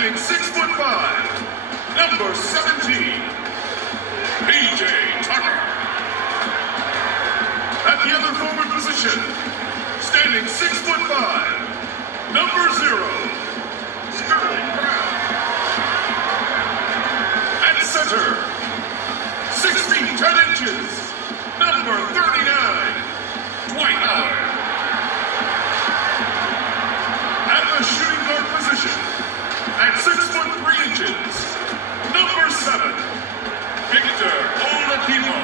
standing 6'5", number 17, PJ Tucker. At the other forward position, standing 6'5", number 0, Sterling Brown. At center, 6 feet 10 inches, number 39, Dwight Howard. At the shooting guard position, at 6'3" inches, number 7, Victor Oladipo.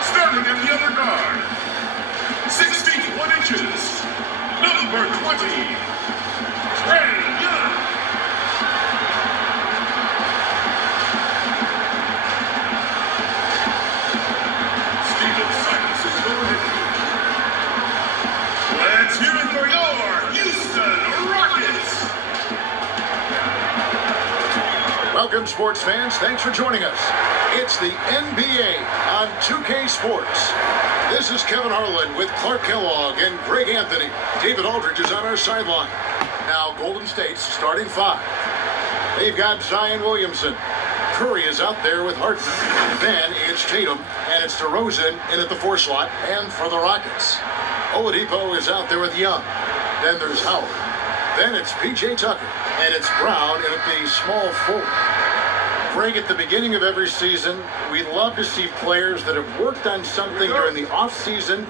Starting at the other guard, 6 feet 1 inches, number 20, Trae Young. Steven Silas is your head coach. Let's hear it for your Houston Rockets. Welcome, sports fans. Thanks for joining us. It's the NBA on 2K Sports. This is Kevin Harlan with Clark Kellogg and Greg Anthony. David Aldridge is on our sideline. Now, Golden State's starting 5. They've got Zion Williamson. Curry is out there with Harden. Then it's Tatum, and it's DeRozan in at the 4 slot. And for the Rockets, Oladipo is out there with Young. Then there's Howard. Then it's PJ Tucker, and it's Brown in at the small forward. Greg, at the beginning of every season, we love to see players that have worked on something during the offseason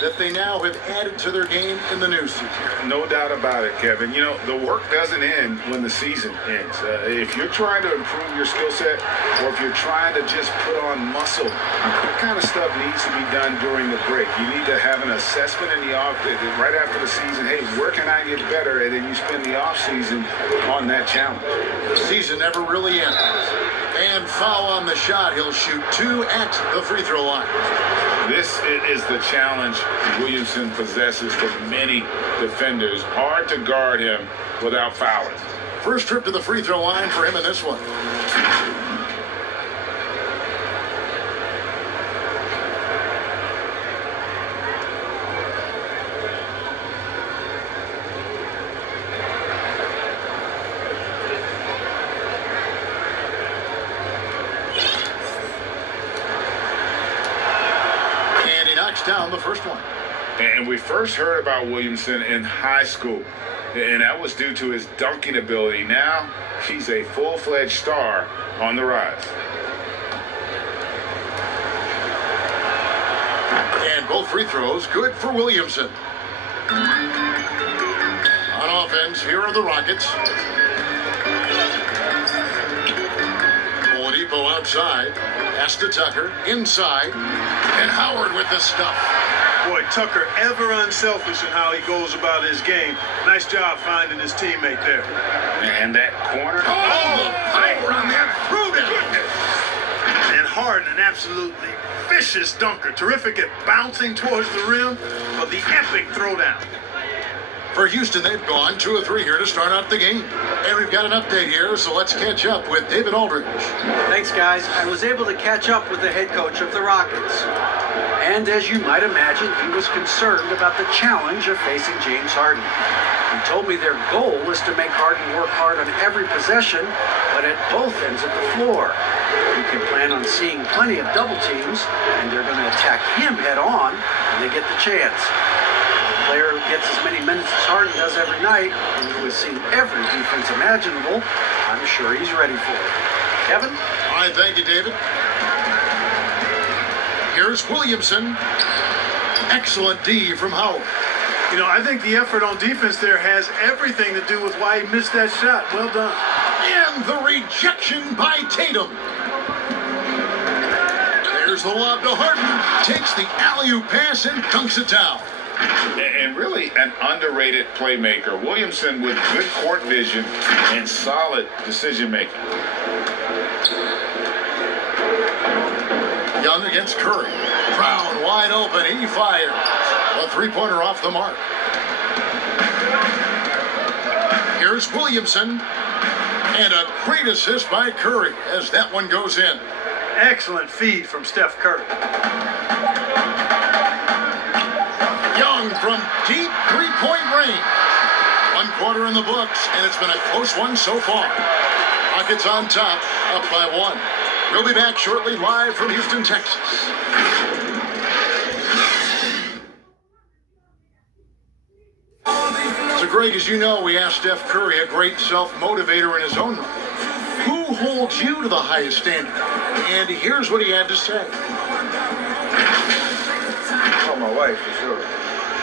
that they now have added to their game in the new season. No doubt about it, Kevin. You know, the work doesn't end when the season ends. If you're trying to improve your skill set, or if you're trying to just put on muscle, what kind of stuff needs to be done during the break? You need to have an assessment in the off right after the season. Hey, where can I get better? And then you spend the off season on that challenge. The season never really ends. And foul on the shot. He'll shoot 2 at the free throw line. This is the challenge Williamson possesses for many defenders. Hard to guard him without fouling. First trip to the free throw line for him in this one. Down the first one. And we first heard about Williamson in high school, and that was due to his dunking ability. Now he's a full-fledged star on the rise. And both free throws good for Williamson. On offense, here are the Rockets. Oladipo outside. Pass to Tucker. Inside. And Howard with the stuff. Boy, Tucker ever unselfish in how he goes about his game. Nice job finding his teammate there. And that corner. Oh, the power on that. Through it. And Harden, an absolutely vicious dunker. Terrific at bouncing towards the rim, but the epic throwdown. For Houston, they've gone 2 of 3 here to start out the game. And we've got an update here, so let's catch up with David Aldridge. Thanks, guys. I was able to catch up with the head coach of the Rockets. And as you might imagine, he was concerned about the challenge of facing James Harden. He told me their goal is to make Harden work hard on every possession, but at both ends of the floor. You can plan on seeing plenty of double teams, and they're going to attack him head on when they get the chance. Player who gets as many minutes as Harden does every night, and who has seen every defense imaginable, I'm sure he's ready for it. Kevin? All right, thank you, David. Here's Williamson. Excellent D from Howard. You know, I think the effort on defense there has everything to do with why he missed that shot. Well done. And the rejection by Tatum. There's the lob to Harden. Takes the alley-oop pass and dunks it down. And really an underrated playmaker. Williamson with good court vision and solid decision-making. Young against Curry. Brown wide open. He fires. A three-pointer off the mark. Here's Williamson. And a great assist by Curry as that one goes in. Excellent feed from Steph Curry. Young from deep three-point range. 1 quarter in the books, and it's been a close one so far. Rockets on top, up by 1. We'll be back shortly, live from Houston, Texas. So, Greg, as you know, we asked Steph Curry, a great self-motivator in his own right, who holds you to the highest standard? And here's what he had to say. Oh, my wife, for sure.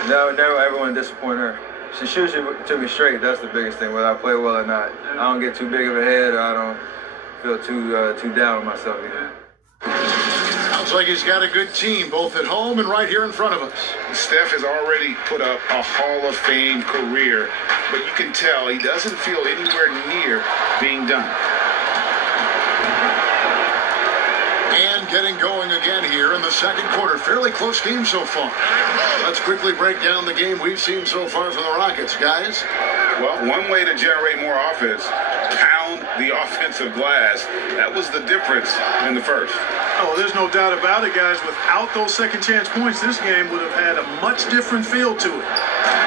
Never ever want to disappoint her. She shoots it to me straight. That's the biggest thing, whether I play well or not. I don't get too big of a head, or I don't feel too down on myself either. Sounds like he's got a good team, both at home and right here in front of us. Steph has already put up a Hall of Fame career, but you can tell he doesn't feel anywhere near being done. And getting going again here in the second quarter. Fairly close game so far. Let's quickly break down the game we've seen so far from the Rockets, guys. Well, one way to generate more offense, pound the offensive glass. That was the difference in the first. Oh, there's no doubt about it, guys. Without those second chance points, this game would have had a much different feel to it.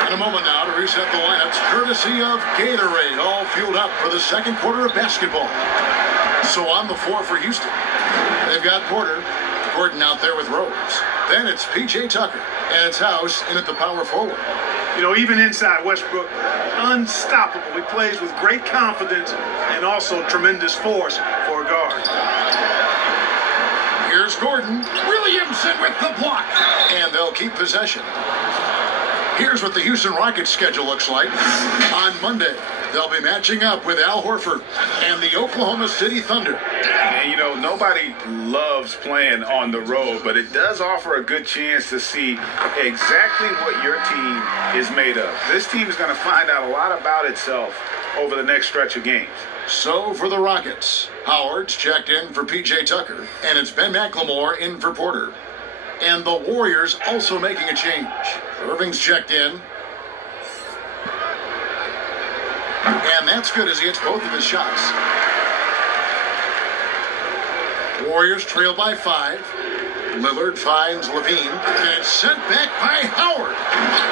In a moment now to reset the lineups, courtesy of Gatorade, all fueled up for the second quarter of basketball. So on the floor for Houston, they've got Porter, Gordon out there with Rose. Then it's P.J. Tucker, and it's House in at the power forward. You know, even inside Westbrook, unstoppable. He plays with great confidence and also tremendous force for a guard. Here's Gordon. Williamson with the block. And they'll keep possession. Here's what the Houston Rockets schedule looks like. On Monday, they'll be matching up with Al Horford and the Oklahoma City Thunder. And, you know, nobody loves playing on the road, but it does offer a good chance to see exactly what your team is made of. This team is going to find out a lot about itself over the next stretch of games. So for the Rockets, Howard's checked in for P.J. Tucker, and it's Ben McLemore in for Porter. And the Warriors also making a change. Irving's checked in. And that's good as he hits both of his shots. Warriors trail by 5. Lillard finds Levine, and it's sent back by Howard.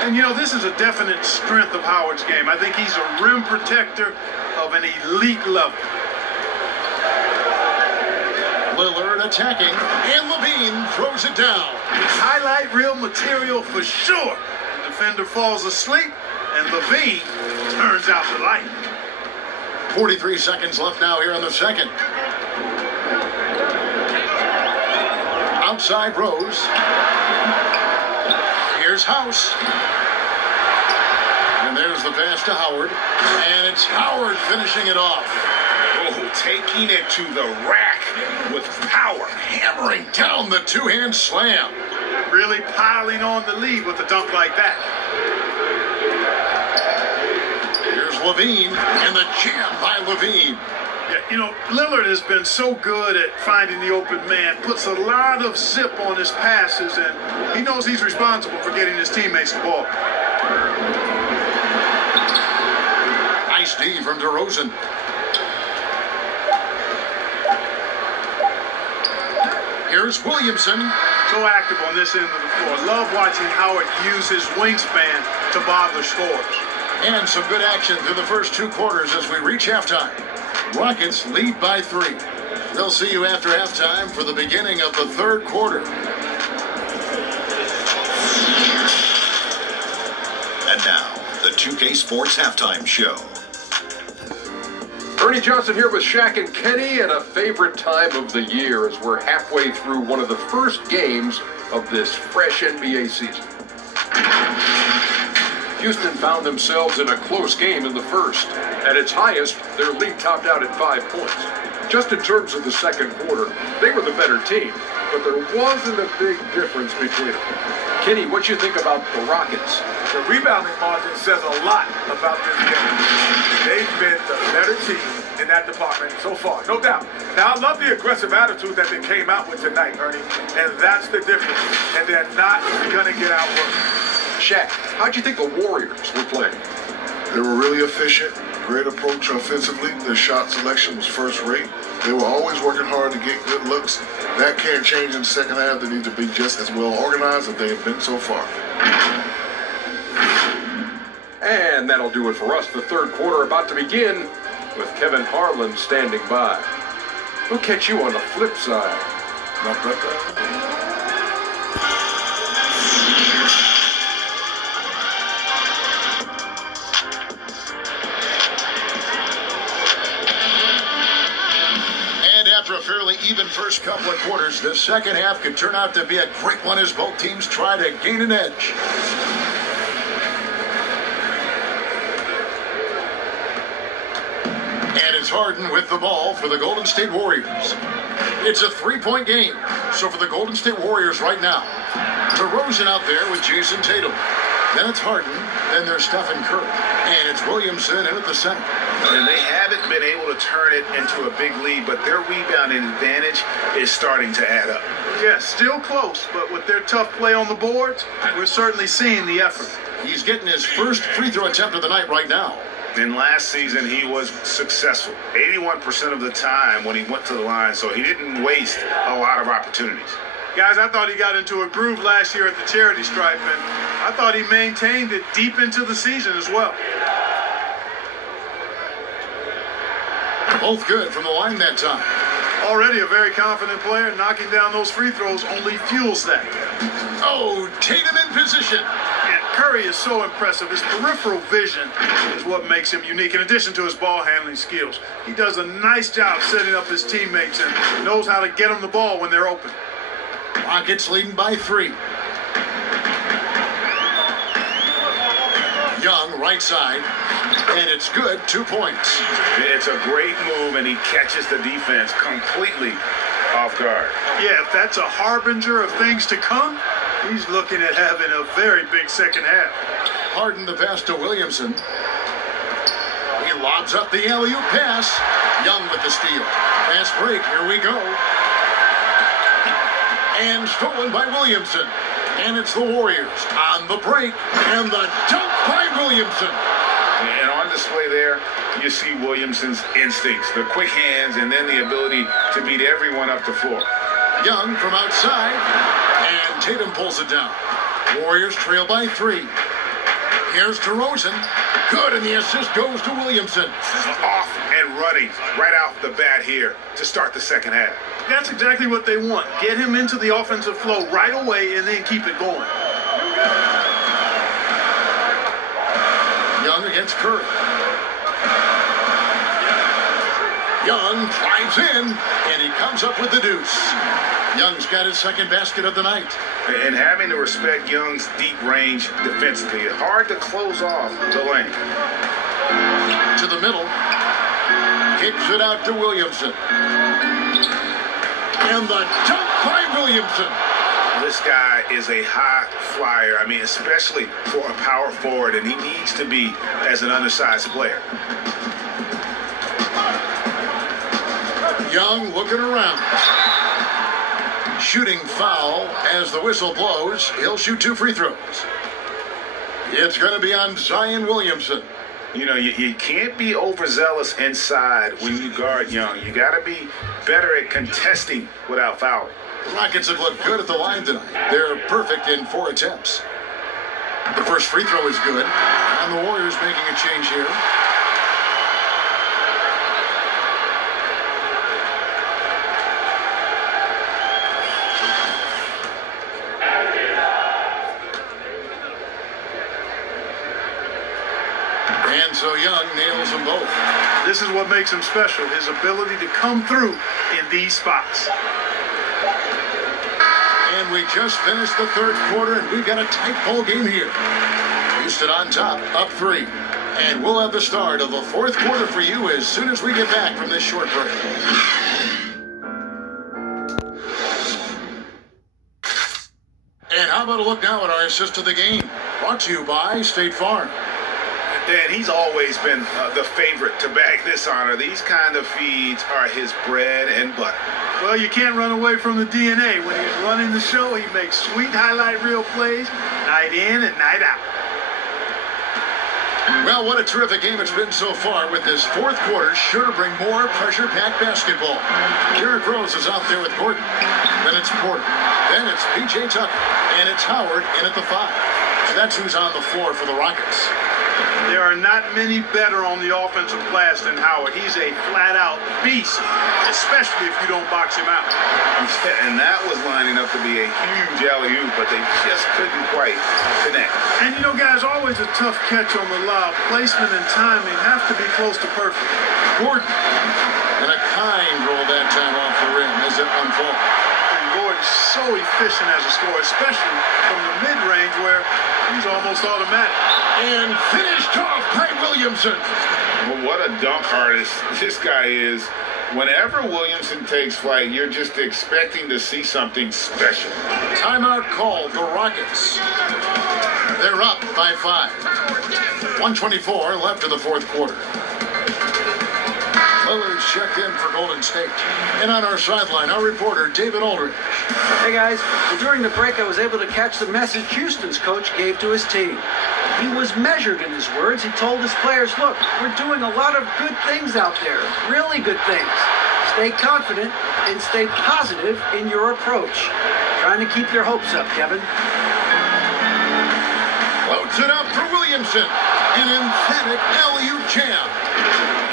And, you know, this is a definite strength of Howard's game. I think he's a rim protector of an elite level. Lillard attacking, and Levine throws it down. Highlight reel material for sure. The defender falls asleep, and Levine turns out the light. 43 seconds left now here in the second. Outside Rose. Here's House. And there's the pass to Howard. And it's Howard finishing it off. Oh, taking it to the rack with power. Hammering down the two-hand slam. Really piling on the lead with a dunk like that. Here's Levine, and the jam by Levine. Yeah, you know, Lillard has been so good at finding the open man, puts a lot of zip on his passes, and he knows he's responsible for getting his teammates the ball. Nice D from DeRozan. Here's Williamson. So active on this end of the floor. Love watching Howard use his wingspan to bother scorers. And some good action through the first 2 quarters as we reach halftime. Rockets lead by 3. They'll see you after halftime for the beginning of the third quarter. And now, the 2K Sports Halftime Show. Ernie Johnson here with Shaq and Kenny, and a favorite time of the year as we're halfway through one of the first games of this fresh NBA season. Houston found themselves in a close game in the first. At its highest, their lead topped out at 5 points. Just in terms of the second quarter, they were the better team, but there wasn't a big difference between them. Kenny, what you think about the Rockets? The rebounding margin says a lot about this game. They've been the better team in that department so far, no doubt. Now, I love the aggressive attitude that they came out with tonight, Ernie, and that's the difference. And they're not going to get outworked. Shaq, how'd you think the Warriors were playing? They were really efficient, great approach offensively. Their shot selection was first rate. They were always working hard to get good looks. That can't change in the second half. They need to be just as well organized as they have been so far. And that'll do it for us. The third quarter about to begin with Kevin Harlan standing by. We'll catch you on the flip side. After a fairly even first couple of quarters, the second half could turn out to be a great one as both teams try to gain an edge. And it's Harden with the ball for the Golden State Warriors. It's a three-point game. So for the Golden State Warriors right now, DeRozan out there with Jason Tatum. Then it's Harden, then there's Stephen Curry, and it's Williamson in at the center. And they haven't been able to turn it into a big lead, but their rebounding advantage is starting to add up. Yeah, still close, but with their tough play on the boards, we're certainly seeing the effort. He's getting his first free throw attempt of the night right now. And last season, he was successful 81% of the time when he went to the line, so he didn't waste a lot of opportunities. Guys, I thought he got into a groove last year at the charity stripe, and I thought he maintained it deep into the season as well. Both good from the line that time. Already a very confident player. Knocking down those free throws only fuels that. Oh, Tatum in position. And Curry is so impressive. His peripheral vision is what makes him unique, in addition to his ball handling skills. He does a nice job setting up his teammates and knows how to get them the ball when they're open. Rockets leading by 3. Young, right side, and it's good, 2 points. It's a great move, and he catches the defense completely off guard. Yeah, if that's a harbinger of things to come, he's looking at having a very big second half. Harden the pass to Williamson. He lobs up the alley-oop pass. Young with the steal. Fast break, here we go. And stolen by Williamson. And it's the Warriors on the break. And the dunk by Williamson. And on display there, you see Williamson's instincts, the quick hands, and then the ability to beat everyone up the floor. Young from outside. And Tatum pulls it down. Warriors trail by 3. Here's DeRozan. Good, and the assist goes to Williamson. Off and running right off the bat here to start the second half. That's exactly what they want. Get him into the offensive flow right away and then keep it going. Young against Curry. Young drives in, and he comes up with the deuce. Young's got his second basket of the night. And having to respect Young's deep range defensively, hard to close off the lane. To the middle. Kicks it out to Williamson. And the dunk by Williamson. This guy is a high flyer. I mean, especially for a power forward, and he needs to be as an undersized player. Young looking around. Shooting foul as the whistle blows. He'll shoot 2 free throws. It's going to be on Zion Williamson. You know, you can't be overzealous inside when you guard Young. You got to be better at contesting without fouling. The Rockets have looked good at the line tonight. They're perfect in 4 attempts. The first free throw is good. And the Warriors making a change here. And so Young nails them both. This is what makes him special, his ability to come through in these spots. And we just finished the third quarter, and we've got a tight ball game here. Houston on top, up 3. And we'll have the start of the fourth quarter for you as soon as we get back from this short break. And how about a look now at our assist of the game? Brought to you by State Farm. Dan, he's always been the favorite to bag this honor. These kind of feeds are his bread and butter. Well, you can't run away from the DNA. When he's running the show, he makes sweet highlight reel plays night in and night out. Well, what a terrific game it's been so far, with this fourth quarter sure to bring more pressure-packed basketball. Derrick Rose is out there with Gordon. Then it's Porter. Then it's P.J. Tucker. And it's Howard in at the 5. That's who's on the floor for the Rockets. There are not many better on the offensive glass than Howard. He's a flat-out beast, especially if you don't box him out. And that was lining up to be a huge alley-oop, but they just couldn't quite connect. And, you know, guys, always a tough catch on the lob. Placement and timing have to be close to perfect. Gordon. And a kind roll that time off the rim as it unfolds. And Gordon's so efficient as a scorer, especially from the mid-range where he's almost automatic. And finished off by Williamson. Well, what a dunk artist this guy is. Whenever Williamson takes flight, you're just expecting to see something special. Timeout called, the Rockets. They're up by 5. 1:24 left in the fourth quarter. Lillard's checked in for Golden State. And on our sideline, our reporter, David Aldridge. Hey guys, during the break I was able to catch the message Houston's coach gave to his team. He was measured in his words. He told his players, look, we're doing a lot of good things out there, really good things. Stay confident and stay positive in your approach. Trying to keep their hopes up, Kevin. Floats it up for Williamson. An emphatic alley-oop jam.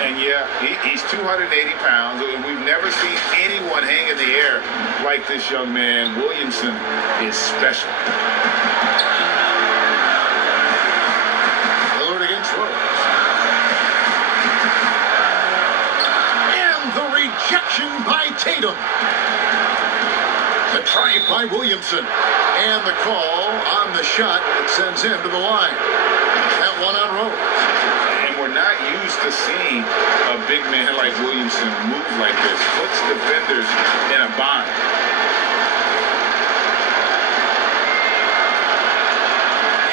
And yeah, he's 280 pounds. We've never seen anyone hang in the air like this young man. Williamson is special. Lillard against Rose. And the rejection by Tatum. The drive by Williamson. And the call on the shot that sends him to the line. That one on Rose. We're not used to seeing a big man like Williamson move like this. Puts defenders in a bind.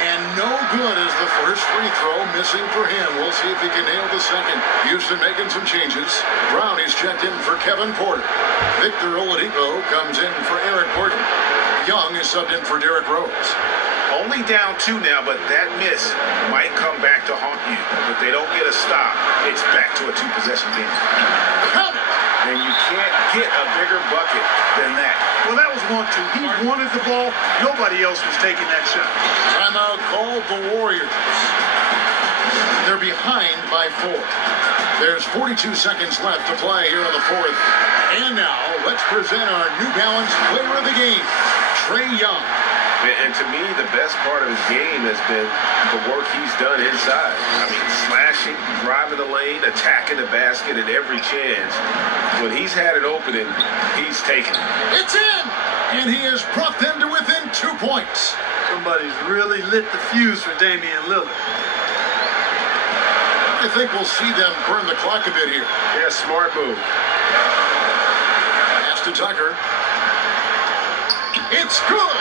And no good is the first free throw, missing for him. We'll see if he can nail the second. Houston making some changes. Brown is checked in for Kevin Porter. Victor Oladipo comes in for Eric Gordon. Young is subbed in for Derrick Rose. Only down 2 now, but that miss might come back to haunt you. If they don't get a stop, it's back to a 2-possession game. And you can't get a bigger bucket than that. Well, that was 1-2. He wanted the ball. Nobody else was taking that shot. Timeout called the Warriors. They're behind by 4. There's 42 seconds left to play here in the fourth. And now, let's present our New Balance player of the game, Trae Young. And to me, the best part of his game has been the work he's done inside. I mean, slashing, driving the lane, attacking the basket at every chance. When he's had an opening, he's taken it. It's in! And he has brought them to within 2 points. Somebody's really lit the fuse for Damian Lillard. I think we'll see them burn the clock a bit here. Yeah, smart move. Pass to Tucker. It's good!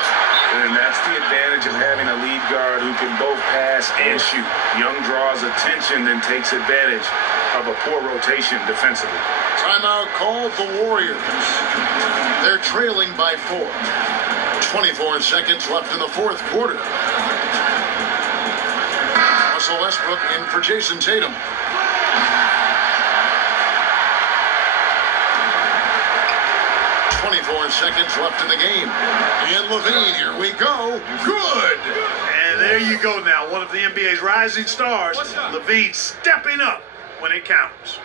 And that's the advantage of having a lead guard who can both pass and shoot. Young draws attention, then takes advantage of a poor rotation defensively. Timeout called the Warriors. They're trailing by 4. 24 seconds left in the fourth quarter. Russell Westbrook in for Jason Tatum. Seconds left in the game. And LaVine, here we go. Good. And there you go now. One of the NBA's rising stars, LaVine, stepping up when it counts.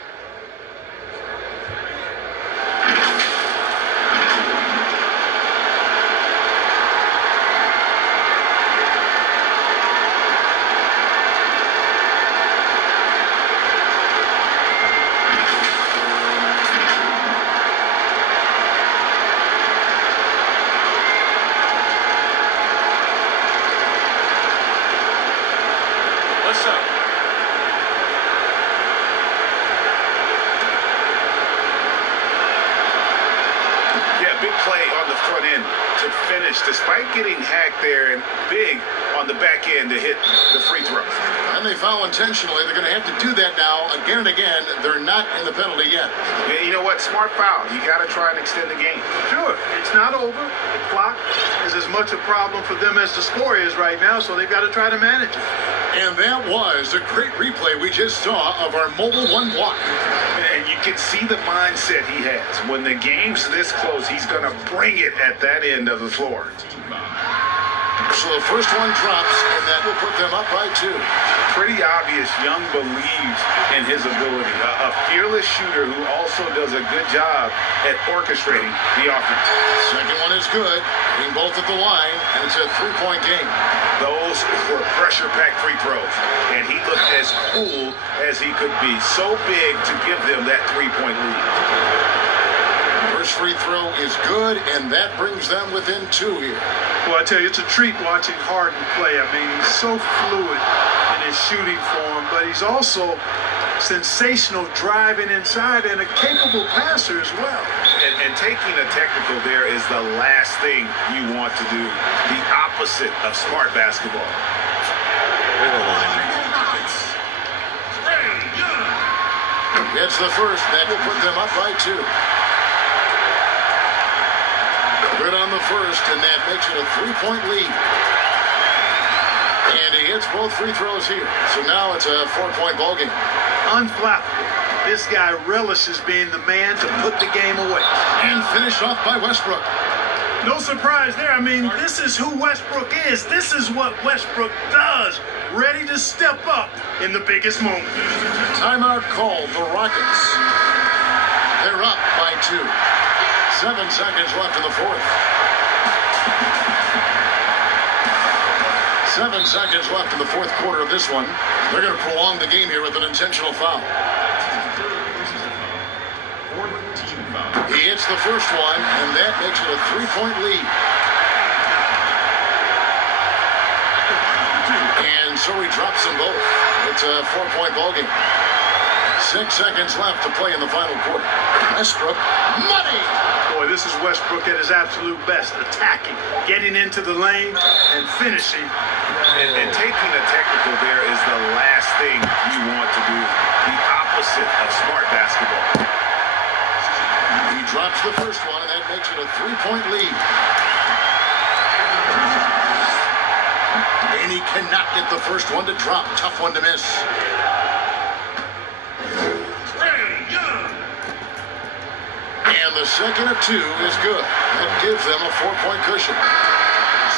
Despite getting hacked there and big on the back end to hit the free throws. And they foul intentionally. They're going to have to do that now again and again. They're not in the penalty yet. Yeah, you know what? Smart foul. You got to try and extend the game. Sure. It's not over. The clock is as much a problem for them as the score is right now, so they've got to try to manage it. And that was a great replay we just saw of our Mobile One block. And you can see the mindset he has. When the game's this close, he's going to bring it at that end of the floor. So the first one drops, and that will put them up by 2. Pretty obvious Young believes in his ability. A fearless shooter who also does a good job at orchestrating the offense. Second one is good, hitting both at the line, and it's a 3-point game. Those were pressure-packed free throws, and he looked as cool as he could be. So big to give them that 3-point lead. First free throw is good, and that brings them within 2 here. Well, I tell you, it's a treat watching Harden play. I mean, he's so fluid in his shooting form, but he's also sensational driving inside and a capable passer as well. And taking a technical there is the last thing you want to do. The opposite of smart basketball. Gets the first. That will put them up by 2. Good on the first, and that makes it a 3-point lead. And he hits both free throws here. So now it's a 4-point ball game. Unflappable. This guy relishes being the man to put the game away. And finished off by Westbrook. No surprise there. I mean, this is who Westbrook is. This is what Westbrook does. Ready to step up in the biggest moment. Timeout called. The Rockets. They're up by 2. 7 seconds left in the fourth. 7 seconds left in the fourth quarter of this one. They're going to prolong the game here with an intentional foul. He hits the first one, and that makes it a 3-point lead. And so he drops them both. It's a 4-point ball game. 6 seconds left to play in the final quarter. Westbrook, money! Boy, this is Westbrook at his absolute best, attacking, getting into the lane, and finishing. And taking a technical there is the last thing you want to do. The opposite of smart basketball. He drops the first one, and that makes it a 3-point lead. And he cannot get the first one to drop. Tough one to miss. And the second of 2 is good. That gives them a 4-point cushion.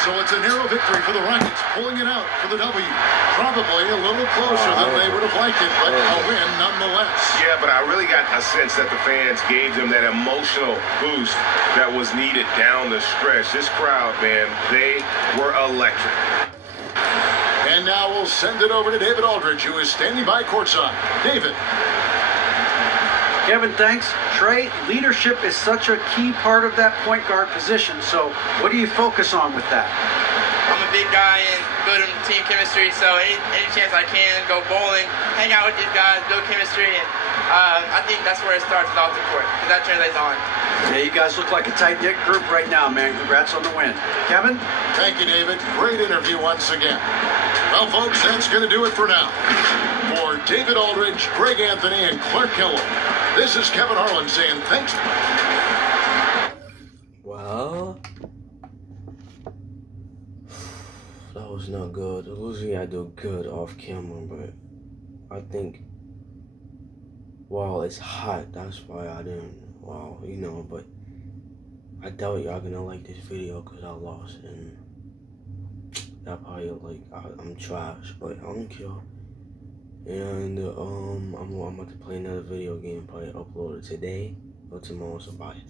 So it's a narrow victory for the Rockets, pulling it out for the W. Probably a little closer than they would have liked it, but a win nonetheless. Yeah, but I really got a sense that the fans gave them that emotional boost that was needed down the stretch. This crowd, man, they were electric. And now we'll send it over to David Aldridge, who is standing by courtside. David. Kevin, thanks. Trey, leadership is such a key part of that point guard position. So what do you focus on with that? I'm a big guy and good in team chemistry, so any chance I can, go bowling, hang out with these guys, build chemistry, and I think that's where it starts off the court, because that translates on. Yeah, you guys look like a tight-knit group right now, man. Congrats on the win. Kevin? Thank you, David. Great interview once again. Well, folks, that's going to do it for now. For David Aldridge, Greg Anthony, and Clark Kellogg, this is Kevin Harlan saying thanks. Well, that was not good. Usually I do good off camera, but I think, well, it's hot. That's why I didn't, well, you know, but I doubt y'all gonna like this video because I lost, and y'all probably like, I'm trash, but I don't care. And I'm about to play another video game, probably upload it today or tomorrow, so bye.